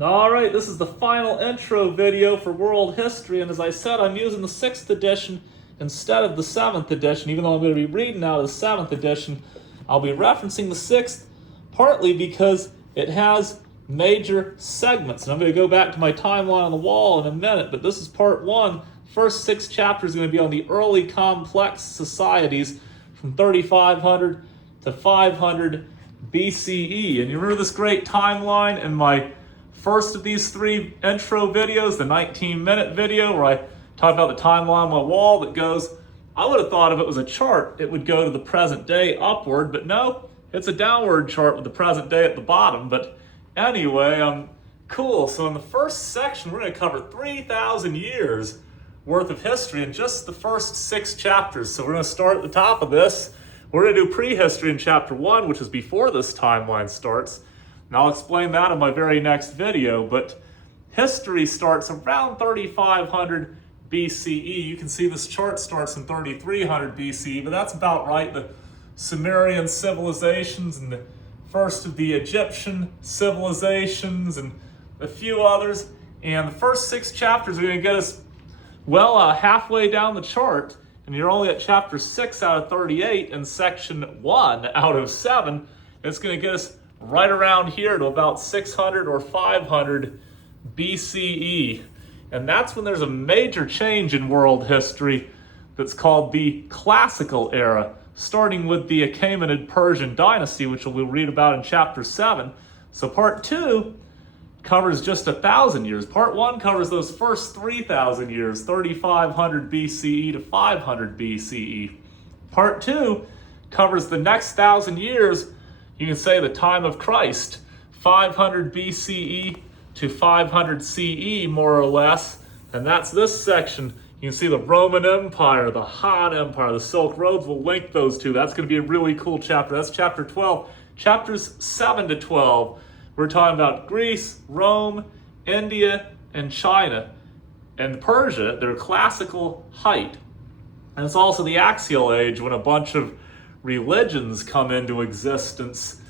Alright, this is the final intro video for World History, and as I said, I'm using the 6th edition instead of the 7th edition. Even though I'm going to be reading out of the 7th edition, I'll be referencing the 6th, partly because it has major segments. And I'm going to go back to my timeline on the wall in a minute, but this is part 1. First 6 chapters are going to be on the early complex societies from 3500 to 500 BCE. And you remember this great timeline in my first of these 3 intro videos, the 19-minute video where I talk about the timeline on my wall that goes, I would have thought if it was a chart, it would go to the present day upward, but no, it's a downward chart with the present day at the bottom. But anyway, cool. So in the first section, we're going to cover 3,000 years worth of history in just the first 6 chapters. So we're going to start at the top of this. We're going to do prehistory in chapter 1, which is before this timeline starts. And I'll explain that in my very next video, but history starts around 3500 BCE. You can see this chart starts in 3300 BCE, but that's about right. The Sumerian civilizations and the first of the Egyptian civilizations and a few others. And the first 6 chapters are going to get us, well, halfway down the chart, and you're only at chapter 6 out of 38 and section 1 out of 7. It's going to get us right around here to about 600 or 500 BCE. And that's when there's a major change in world history that's called the Classical Era, starting with the Achaemenid Persian dynasty, which we'll read about in chapter 7. So part 2 covers just 1,000 years. Part 1 covers those first 3,000 years, 3,500 BCE to 500 BCE. Part 2 covers the next 1,000 years. You can say the time of Christ, 500 BCE to 500 CE, more or less. And that's this section. You can see the Roman Empire, the Han Empire, the Silk Roads. We'll link those two. That's going to be a really cool chapter. That's chapter 12. Chapters 7 to 12, we're talking about Greece, Rome, India, and China, and Persia, their classical height. And it's also the Axial Age, when a bunch of religions come into existence,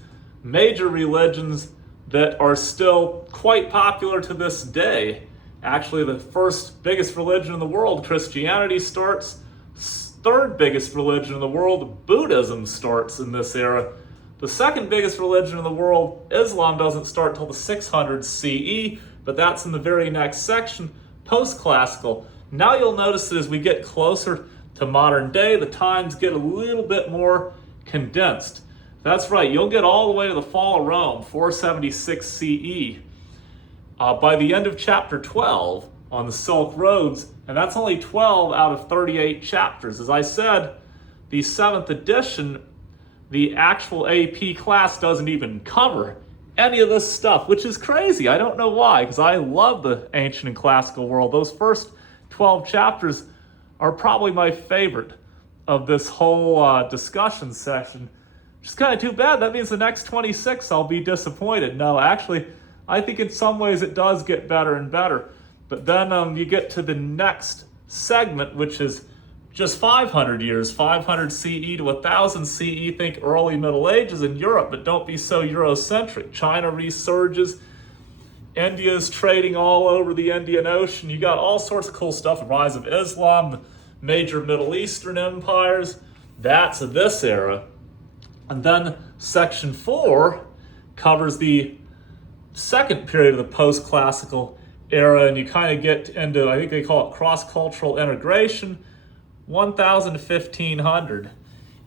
major religions that are still quite popular to this day. Actually, the first biggest religion in the world, Christianity, starts. Third biggest religion in the world, Buddhism, starts in this era. The second biggest religion in the world, Islam, doesn't start till the 600s CE, but that's in the very next section, post-classical. Now you'll notice that as we get closer to modern day, the times get a little bit more condensed. That's right, you'll get all the way to the fall of Rome, 476 CE. By the end of chapter 12 on the Silk Roads, and that's only 12 out of 38 chapters. As I said, the 7th edition, the actual AP class doesn't even cover any of this stuff, which is crazy. I don't know why, because I love the ancient and classical world. Those first 12 chapters are probably my favorite of this whole discussion section. Which is kind of too bad. That means the next 26 I'll be disappointed. No, actually, I think in some ways it does get better and better. But then you get to the next segment, which is just 500 years, 500 CE to 1000 CE. Think early Middle Ages in Europe, but don't be so Eurocentric. China resurges. India's trading all over the Indian Ocean. You got all sorts of cool stuff. The rise of Islam, the major Middle Eastern empires. That's this era. And then section 4 covers the second period of the post-classical era, and you kind of get into, I think they call it cross-cultural integration, 1000 to 1500.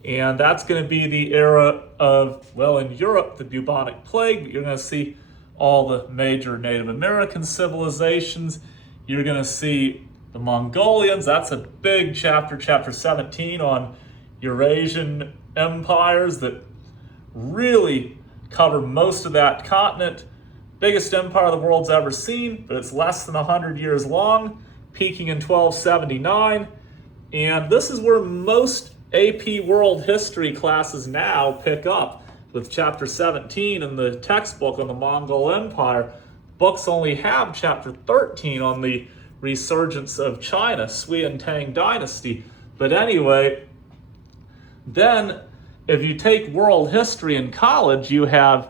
And that's going to be the era of, well, in Europe, the bubonic plague, but you're going to see all the major Native American civilizations. You're going to see the Mongolians. That's a big chapter, chapter 17, on Eurasian empires that really cover most of that continent. Biggest empire the world's ever seen, but it's less than 100 years long, peaking in 1279. And this is where most AP World History classes now pick up, with chapter 17 in the textbook on the Mongol Empire. Books only have chapter 13 on the resurgence of China, Sui and Tang dynasty. But anyway, then if you take world history in college, you have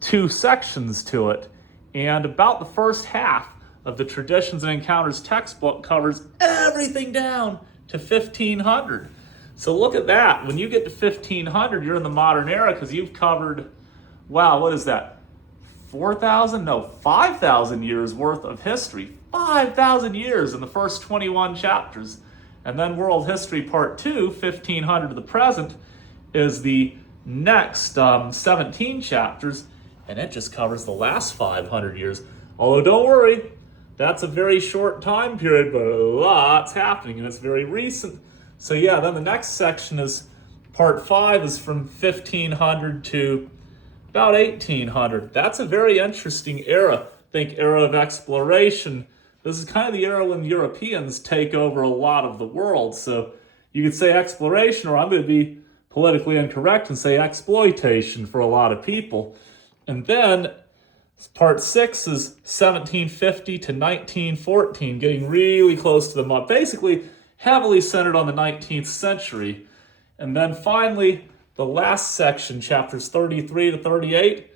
2 sections to it. And about the first half of the Traditions and Encounters textbook covers everything down to 1500. So look at that. When you get to 1500, you're in the modern era because you've covered, wow, what is that? 4,000? No, 5,000 years worth of history. 5,000 years in the first 21 chapters. And then World History Part 2, 1500 to the present, is the next 17 chapters, and it just covers the last 500 years. Although don't worry, that's a very short time period, but a lot's happening, and it's very recent. So yeah, then the next section is Part 5 is from 1500 to about 1800. That's a very interesting era. Think era of exploration. This is kind of the era when Europeans take over a lot of the world. So you could say exploration, or I'm going to be politically incorrect and say exploitation for a lot of people. And then Part 6 is 1750 to 1914, getting really close to the basically heavily centered on the 19th century. And then finally, the last section, chapters 33 to 38,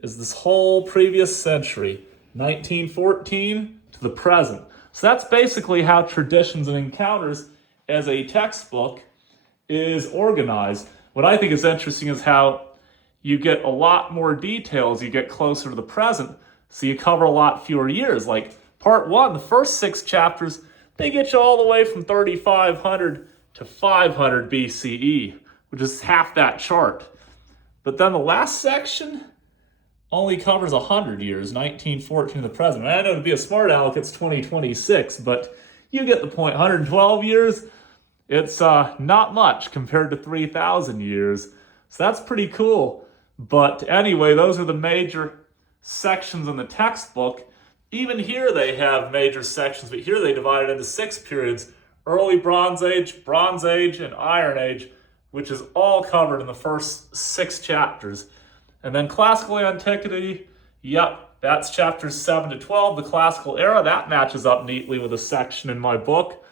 is this whole previous century, 1914 to the present. So that's basically how Traditions and Encounters as a textbook is organized. What I think is interesting is how you get a lot more details, you get closer to the present, so you cover a lot fewer years. Like Part 1, the first 6 chapters, they get you all the way from 3500 to 500 BCE, which is half that chart. But then the last section only covers 100 years, 1914 to the present. And I know to be a smart aleck, it's 2026, but you get the point. 112 years, it's not much compared to 3,000 years. So that's pretty cool. But anyway, those are the major sections in the textbook. Even here they have major sections, but here they divide it into 6 periods: Early Bronze Age, and Iron Age, which is all covered in the first 6 chapters. And then Classical Antiquity, yep, that's chapters 7 to 12. The Classical Era, that matches up neatly with a section in my book.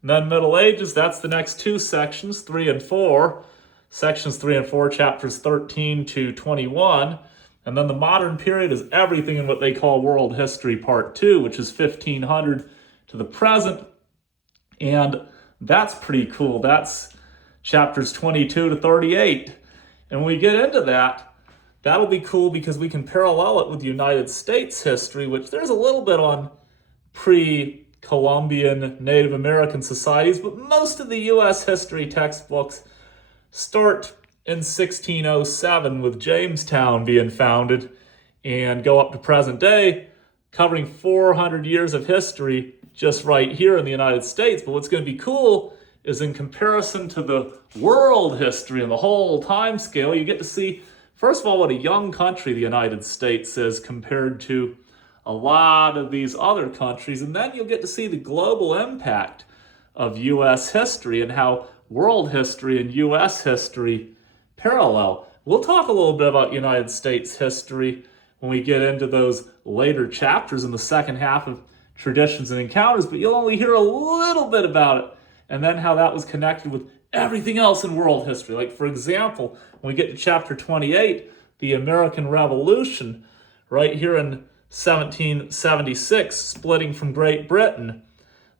And then Middle Ages, that's the next 2 sections, 3 and 4. Sections 3 and 4, chapters 13 to 21. And then the modern period is everything in what they call World History Part 2, which is 1500 to the present. And that's pretty cool. That's chapters 22 to 38. And when we get into that, that'll be cool because we can parallel it with United States history, which there's a little bit on pre-Columbian Native American societies, but most of the U.S. history textbooks start in 1607 with Jamestown being founded and go up to present day, covering 400 years of history just right here in the United States. But what's going to be cool is in comparison to the world history and the whole time scale, you get to see, first of all, what a young country the United States is compared to a lot of these other countries. And then you'll get to see the global impact of U.S. history and how world history and U.S. history parallel. We'll talk a little bit about United States history when we get into those later chapters in the second half of Traditions and Encounters, but you'll only hear a little bit about it, and then how that was connected with everything else in world history. Like, for example, when we get to chapter 28, the American Revolution, right here in 1776, splitting from Great Britain,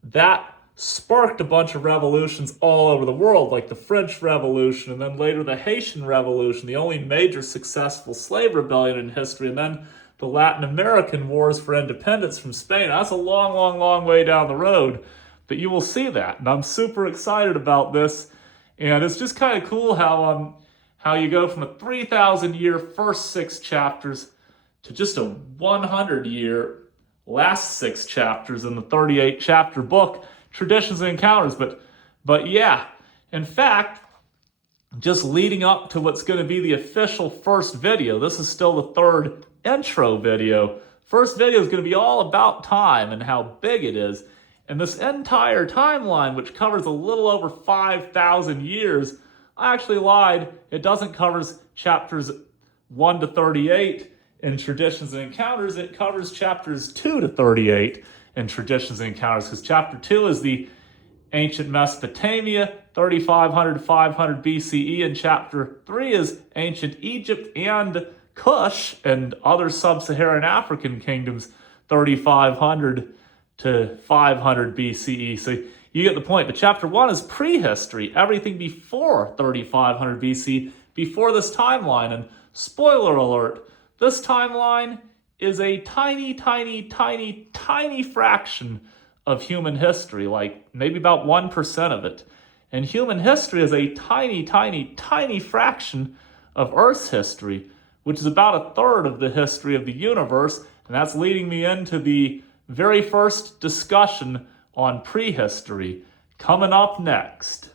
that sparked a bunch of revolutions all over the world, like the French Revolution, and then later the Haitian Revolution, the only major successful slave rebellion in history, and then the Latin American wars for independence from Spain. That's a long, long, long way down the road, but you will see that, and I'm super excited about this. And it's just kind of cool how you go from a 3,000-year first 6 chapters to just a 100-year last 6 chapters in the 38-chapter book, Traditions and Encounters. But yeah, in fact, just leading up to what's going to be the official first video, this is still the 3rd intro video. First video is going to be all about time and how big it is. And this entire timeline, which covers a little over 5,000 years, I actually lied. It doesn't cover chapters 1 to 38 in Traditions and Encounters. It covers chapters 2 to 38 in Traditions and Encounters, because chapter 2 is the ancient Mesopotamia, 3,500 to 500 BCE, and chapter 3 is ancient Egypt and Kush and other sub-Saharan African kingdoms 3,500 to 500 BCE. So you get the point. But chapter 1 is prehistory, everything before 3,500 BC, before this timeline. And spoiler alert, this timeline is a tiny, tiny, tiny, tiny fraction of human history, like maybe about 1% of it. And human history is a tiny, tiny, tiny fraction of Earth's history, which is about 1/3 of the history of the universe. And that's leading me into the very first discussion on prehistory, coming up next.